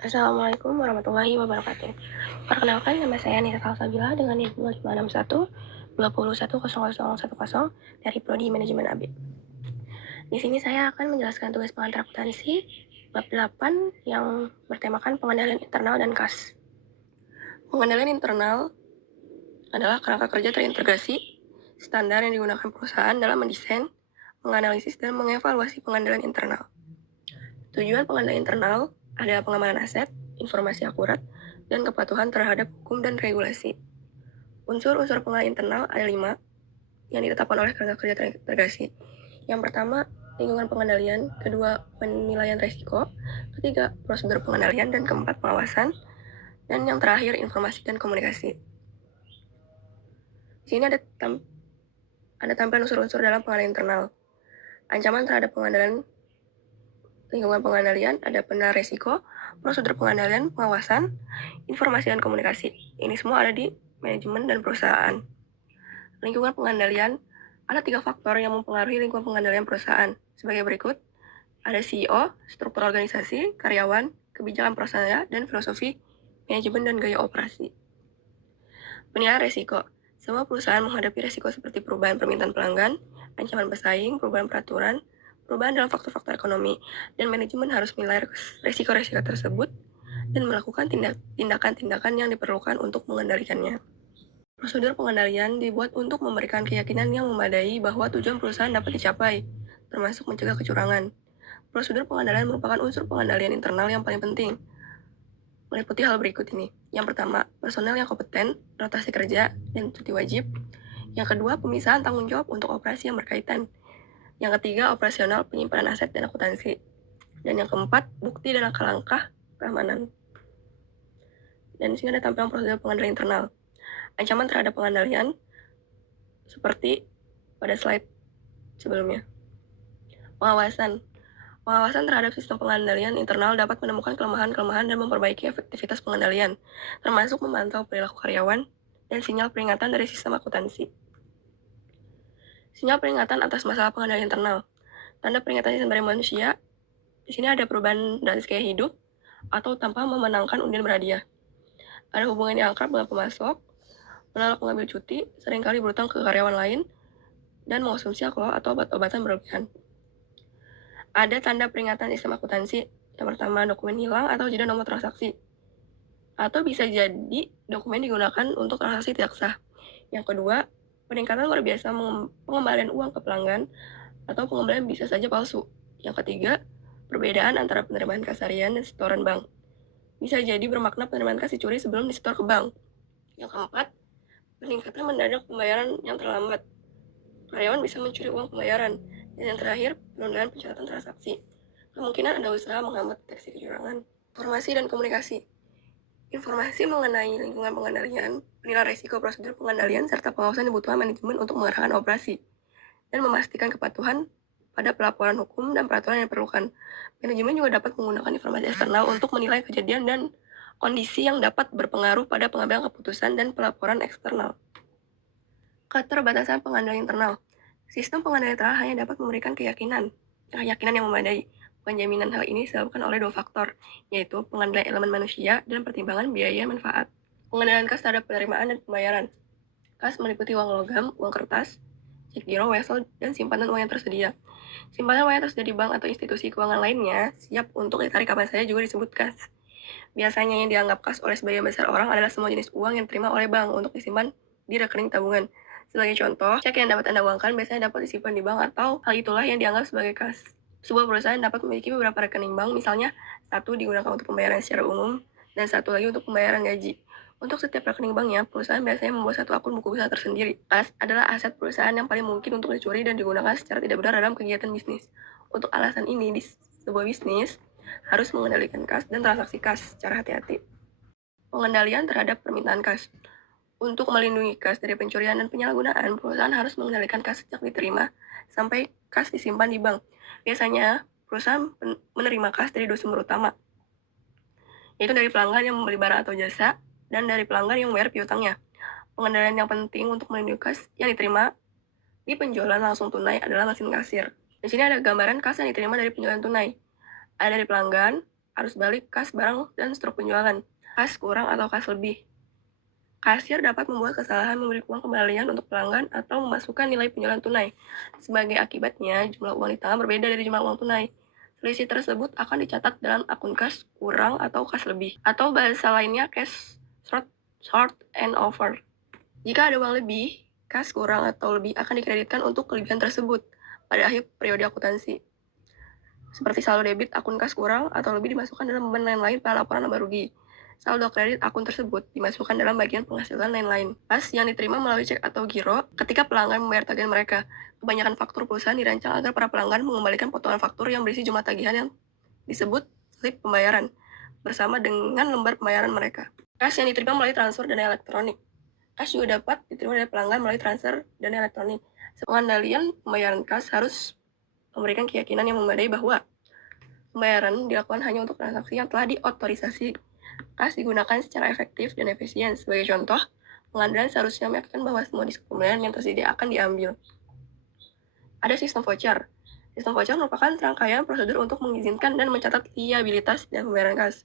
Assalamualaikum warahmatullahi wabarakatuh. Perkenalkan, nama saya Nita Kalsabila dengan NIM 0561 dari Prodi Manajemen AB. Di sini saya akan menjelaskan tugas pengantar akuntansi bab 8 yang bertemakan pengendalian internal dan kas. Pengendalian internal adalah kerangka kerja terintegrasi standar yang digunakan perusahaan dalam mendesain, menganalisis, dan mengevaluasi pengendalian internal. Tujuan pengendalian internal adalah pengamanan aset, informasi akurat, dan kepatuhan terhadap hukum dan regulasi. Unsur-unsur pengendalian internal ada 5 yang ditetapkan oleh kerangka kerja terintegrasi. Yang pertama, lingkungan pengendalian, kedua, penilaian risiko, ketiga, prosedur pengendalian, dan keempat, pengawasan, dan yang terakhir, informasi dan komunikasi. Di sini ada tampilan unsur-unsur dalam pengendalian internal. Ancaman terhadap pengendalian lingkungan pengendalian ada penilaian risiko, prosedur pengendalian, pengawasan, informasi dan komunikasi. Ini semua ada di manajemen dan perusahaan. Lingkungan pengendalian ada 3 faktor yang mempengaruhi lingkungan pengendalian perusahaan. Sebagai berikut, ada CEO, struktur organisasi, karyawan, kebijakan perusahaan, dan filosofi manajemen dan gaya operasi. Penilaian risiko. Semua perusahaan menghadapi risiko seperti perubahan permintaan pelanggan, ancaman pesaing, perubahan peraturan, perubahan dalam faktor-faktor ekonomi, dan manajemen harus menilai risiko-risiko tersebut dan melakukan tindakan-tindakan yang diperlukan untuk mengendalikannya. Prosedur pengendalian dibuat untuk memberikan keyakinan yang memadai bahwa tujuan perusahaan dapat dicapai, termasuk mencegah kecurangan. Prosedur pengendalian merupakan unsur pengendalian internal yang paling penting, meliputi hal berikut ini. Yang pertama, personel yang kompeten, rotasi kerja, dan cuti wajib. Yang kedua, pemisahan tanggung jawab untuk operasi yang berkaitan. Yang ketiga, operasional, penyimpanan aset, dan akuntansi. Dan yang keempat, bukti dan langkah-langkah keamanan. Dan di sini ada tampilan prosedur pengendalian internal. Ancaman terhadap pengendalian seperti pada slide sebelumnya. Pengawasan. Pengawasan terhadap sistem pengendalian internal dapat menemukan kelemahan-kelemahan dan memperbaiki efektivitas pengendalian, termasuk memantau perilaku karyawan dan sinyal peringatan dari sistem akuntansi. Sinyal peringatan atas masalah pengendalian internal. Tanda peringatan sistem dari manusia. Di sini ada perubahan drastis gaya hidup atau tanpa memenangkan undian berhadiah. Ada hubungan yang akrab dengan pemasok, menolak mengambil cuti, seringkali berutang ke karyawan lain, dan mengonsumsi alkohol atau obat-obatan berlebihan. Ada tanda peringatan sistem akuntansi. Yang pertama, dokumen hilang atau jeda nomor transaksi. Atau bisa jadi dokumen digunakan untuk transaksi tidak sah. Yang kedua, peningkatan luar biasa pengembalian uang ke pelanggan atau pengembalian bisa saja palsu. Yang ketiga, perbedaan antara penerimaan kas harian dan setoran bank. Bisa jadi bermakna penerimaan kas dicuri sebelum disetor ke bank. Yang keempat, peningkatan mendadak pembayaran yang terlambat. Karyawan bisa mencuri uang pembayaran. Dan yang terakhir, penundaan pencatatan transaksi. Kemungkinan ada usaha menghambat deteksi kecurangan. Informasi dan komunikasi. Informasi mengenai lingkungan pengendalian, penilaian risiko prosedur pengendalian, serta pengawasan dibutuhkan manajemen untuk mengarahkan operasi dan memastikan kepatuhan pada pelaporan hukum dan peraturan yang diperlukan. Manajemen juga dapat menggunakan informasi eksternal untuk menilai kejadian dan kondisi yang dapat berpengaruh pada pengambilan keputusan dan pelaporan eksternal. Keterbatasan pengendalian internal. Sistem pengendalian internal hanya dapat memberikan keyakinan yang memadai. Bukan jaminan hal ini disebabkan oleh 2 faktor, yaitu pengendalian elemen manusia dan pertimbangan biaya manfaat. Pengendalian kas terhadap penerimaan dan pembayaran. Kas meliputi uang logam, uang kertas, cek giro, wesel, dan simpanan uang yang tersedia. Simpanan uang yang tersedia di bank atau institusi keuangan lainnya siap untuk ditarik kapan saja juga disebut kas. Biasanya yang dianggap kas oleh sebagian besar orang adalah semua jenis uang yang diterima oleh bank untuk disimpan di rekening tabungan. Sebagai contoh, cek yang dapat Anda uangkan biasanya dapat disimpan di bank atau hal itulah yang dianggap sebagai kas. Sebuah perusahaan dapat memiliki beberapa rekening bank, misalnya satu digunakan untuk pembayaran secara umum dan satu lagi untuk pembayaran gaji. Untuk setiap rekening banknya, perusahaan biasanya membuat satu akun buku besar tersendiri. Kas adalah aset perusahaan yang paling mungkin untuk dicuri dan digunakan secara tidak benar dalam kegiatan bisnis. Untuk alasan ini, di sebuah bisnis harus mengendalikan kas dan transaksi kas secara hati-hati. Pengendalian terhadap permintaan kas. Untuk melindungi kas dari pencurian dan penyalahgunaan, perusahaan harus mengendalikan kas sejak diterima sampai kas disimpan di bank. Biasanya, perusahaan menerima kas dari 2 sumber utama, yaitu dari pelanggan yang membeli barang atau jasa dan dari pelanggan yang membayar piutangnya. Pengendalian yang penting untuk melindungi kas yang diterima di penjualan langsung tunai adalah mesin kasir. Di sini ada gambaran kas yang diterima dari penjualan tunai. Ada dari pelanggan, arus balik kas barang dan struk penjualan, kas kurang atau kas lebih. Kasir dapat membuat kesalahan memberi uang kembalian untuk pelanggan atau memasukkan nilai penjualan tunai. Sebagai akibatnya, jumlah uang di tangan berbeda dari jumlah uang tunai. Selisih tersebut akan dicatat dalam akun kas kurang atau kas lebih, atau bahasa lainnya cash short and over. Jika ada uang lebih, kas kurang atau lebih akan dikreditkan untuk kelebihan tersebut pada akhir periode akuntansi. Seperti saldo debit akun kas kurang atau lebih dimasukkan dalam beban lain-lain pada laporan laba rugi. Saldo kredit akun tersebut dimasukkan dalam bagian penghasilan lain-lain. Kas yang diterima melalui cek atau giro ketika pelanggan membayar tagihan mereka. Kebanyakan faktur perusahaan dirancang agar para pelanggan mengembalikan potongan faktur yang berisi jumlah tagihan yang disebut slip pembayaran bersama dengan lembar pembayaran mereka. Kas yang diterima melalui transfer dana elektronik. Kas juga dapat diterima dari pelanggan melalui transfer dana elektronik. Pengendalian pembayaran kas harus memberikan keyakinan yang memadai bahwa pembayaran dilakukan hanya untuk transaksi yang telah diotorisasi. Kas digunakan secara efektif dan efisien. Sebagai contoh, pengadilan seharusnya meyakinkan bahwa semua diskon pembayaran yang tersedia akan diambil. Ada sistem voucher. Sistem voucher merupakan rangkaian prosedur untuk mengizinkan dan mencatat liabilitas dan pembayaran kas.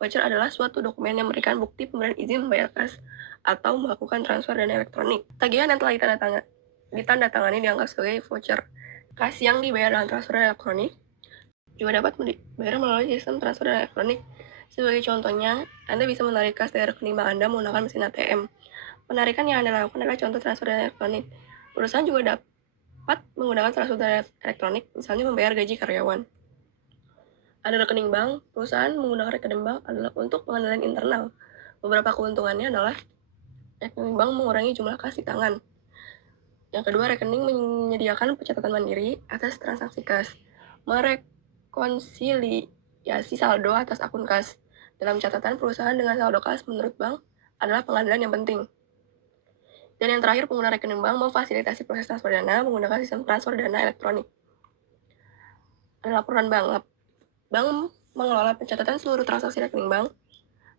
Voucher adalah suatu dokumen yang memberikan bukti pemberian izin membayar kas atau melakukan transfer dana elektronik. Tagihan yang telah ditandatangani dianggap sebagai voucher. Kas yang dibayar dengan transfer dana elektronik juga dapat dibayar melalui sistem transfer dana elektronik. Sebagai contohnya, Anda bisa menarik kas dari rekening bank Anda menggunakan mesin ATM. Penarikan yang Anda lakukan adalah contoh transfer dana elektronik. Perusahaan juga dapat menggunakan transfer dana elektronik, misalnya membayar gaji karyawan. Ada rekening bank, perusahaan menggunakan rekening bank adalah untuk pengendalian internal. Beberapa keuntungannya adalah rekening bank mengurangi jumlah kas di tangan. Yang kedua, rekening menyediakan pencatatan mandiri atas transaksi kas. Merekonsiliasi saldo atas akun kas. Dalam catatan perusahaan dengan saldo kas menurut bank adalah pengandalan yang penting. Dan yang terakhir, pengguna rekening bank memfasilitasi proses transfer dana menggunakan sistem transfer dana elektronik. Ada laporan bank. Bank mengelola pencatatan seluruh transaksi rekening bank.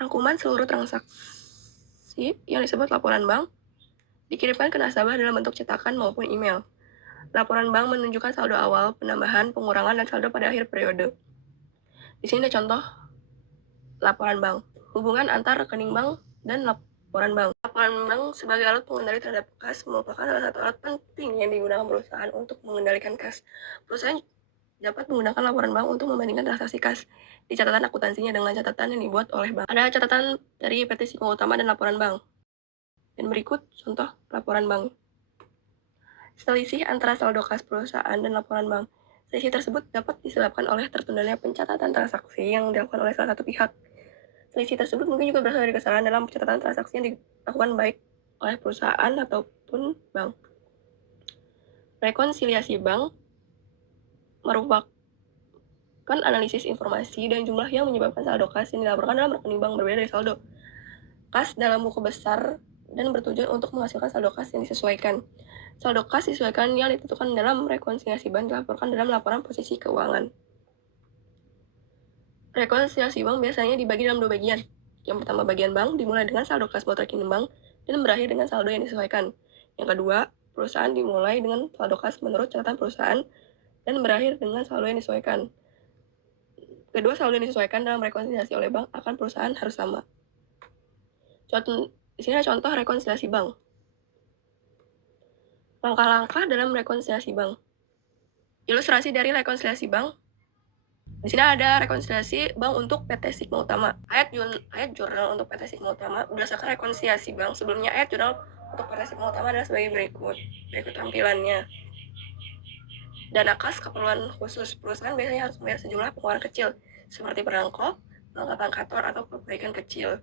Rangkuman seluruh transaksi yang disebut laporan bank dikirimkan ke nasabah dalam bentuk cetakan maupun email. Laporan bank menunjukkan saldo awal, penambahan, pengurangan, dan saldo pada akhir periode. Di sini ada contoh laporan bank. Hubungan antar rekening bank dan laporan bank. Laporan bank sebagai alat pengendali terhadap kas merupakan salah satu alat penting yang digunakan perusahaan untuk mengendalikan kas. Perusahaan dapat menggunakan laporan bank untuk membandingkan transaksi kas di catatan akuntansinya dengan catatan yang dibuat oleh bank. Ada catatan dari PT Sigma Utama dan laporan bank. Dan berikut contoh laporan bank. Selisih antara saldo kas perusahaan dan laporan bank. Selisih tersebut dapat disebabkan oleh tertundanya pencatatan transaksi yang dilakukan oleh salah satu pihak. Selisih tersebut mungkin juga berasal dari kesalahan dalam pencatatan transaksi yang dilakukan baik oleh perusahaan ataupun bank. Rekonsiliasi bank merupakan analisis informasi dan jumlah yang menyebabkan saldo kas yang dilaporkan dalam rekening bank berbeda dari saldo kas dalam buku besar dan bertujuan untuk menghasilkan saldo kas yang disesuaikan. Saldo kas disesuaikan yang ditentukan dalam rekonsiliasi bank dilaporkan dalam laporan posisi keuangan. Rekonsiliasi bank biasanya dibagi dalam dua bagian. Yang pertama, bagian bank dimulai dengan saldo kas buat rekening bank dan berakhir dengan saldo yang disesuaikan. Yang kedua, perusahaan dimulai dengan saldo kas menurut catatan perusahaan dan berakhir dengan saldo yang disesuaikan. Kedua saldo yang disesuaikan dalam rekonsiliasi oleh bank akan perusahaan harus sama. Di sini ada contoh rekonsiliasi bank. Langkah-langkah dalam rekonsiliasi bank. Ilustrasi dari rekonsiliasi bank. Di sini ada rekonsiliasi bank untuk PT Sigma Utama. Ayat jurnal untuk PT Sigma Utama berdasarkan rekonsiliasi bank. Sebelumnya ayat jurnal untuk PT Sigma Utama adalah sebagai berikut. Berikut tampilannya. Dana kas keperluan khusus. Perusahaan biasanya harus membayar sejumlah pengeluaran kecil, seperti perangkap, perlengkapan kantor, atau perbaikan kecil.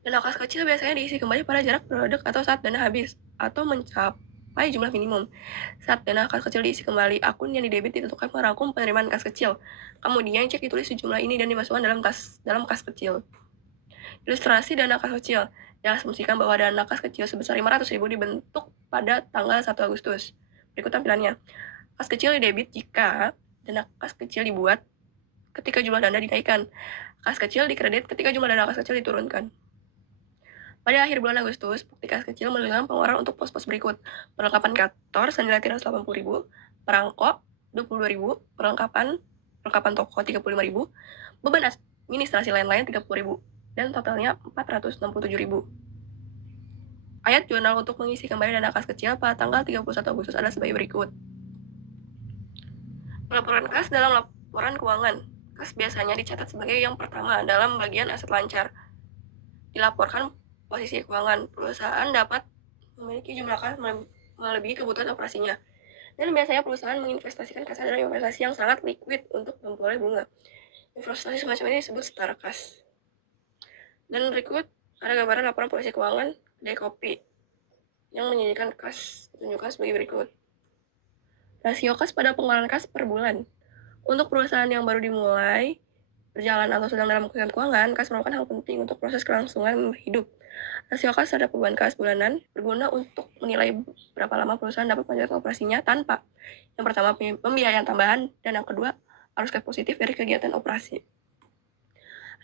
Dana kas kecil biasanya diisi kembali pada jarak periode atau saat dana habis, atau mencapai jumlah minimum. Saat dana kas kecil diisi kembali, akun yang didebit ditentukan merangkum penerimaan kas kecil. Kemudian cek ditulis sejumlah ini dan dimasukkan dalam kas kecil. Ilustrasi dana kas kecil. Diasumsikan bahwa dana kas kecil sebesar 500.000 dibentuk pada tanggal 1 Agustus. Berikut tampilannya. Kas kecil didebit jika dana kas kecil dibuat ketika jumlah dana dinaikkan. Kas kecil dikredit ketika jumlah dana kas kecil diturunkan. Pada akhir bulan Agustus, bukti kas kecil menunjukkan pengeluaran untuk pos-pos berikut. Perlengkapan kantor senilai 380.000, perangkap 22.000, perlengkapan perlengkapan toko 35.000, beban administrasi lain-lain 30.000, dan totalnya 467.000. Ayat jurnal untuk mengisi kembali dana kas kecil pada tanggal 31 Agustus adalah sebagai berikut. Pelaporan kas dalam laporan keuangan. Kas biasanya dicatat sebagai yang pertama dalam bagian aset lancar. Dilaporkan posisi keuangan. Perusahaan dapat memiliki jumlah kas melebihi kebutuhan operasinya. Dan biasanya perusahaan menginvestasikan kas dalam investasi yang sangat liquid untuk memperoleh bunga. Investasi semacam ini disebut setara kas. Dan berikut ada gambaran laporan posisi keuangan Dekopi yang menyajikan kas ditunjukkan sebagai berikut. Rasio kas pada pengeluaran kas per bulan. Untuk perusahaan yang baru dimulai berjalan atau sedang dalam kesulitan keuangan, kas merupakan hal penting untuk proses kelangsungan hidup. Rasio kas terhadap beban kas bulanan berguna untuk menilai berapa lama perusahaan dapat melanjutkan operasinya tanpa yang pertama pembiayaan tambahan dan yang kedua arus kas positif dari kegiatan operasi.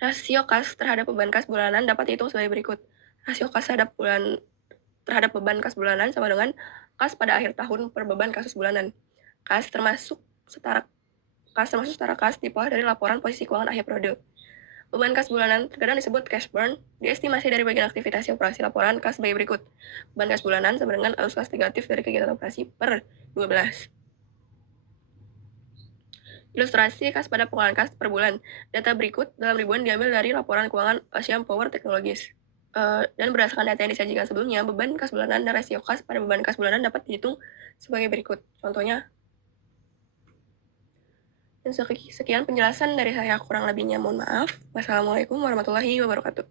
Rasio kas terhadap beban kas bulanan dapat dihitung sebagai berikut. Rasio kas terhadap beban kas bulanan sama dengan kas pada akhir tahun per beban kasus bulanan. Kas termasuk setara kas diperoleh dari laporan posisi keuangan akhir periode. Beban kas bulanan terkadang disebut cash burn, diestimasi dari bagian aktivitas operasi laporan kas sebagai berikut. Beban kas bulanan sama dengan arus kas negatif dari kegiatan operasi per 12. Ilustrasi kas pada pengeluaran kas per bulan. Data berikut dalam ribuan diambil dari laporan keuangan Asian Power Technologies. Dan berdasarkan data yang disajikan sebelumnya, beban kas bulanan dan rasio kas pada beban kas bulanan dapat dihitung sebagai berikut. Contohnya, dan sekian penjelasan dari saya, kurang lebihnya mohon maaf. Wassalamualaikum warahmatullahi wabarakatuh.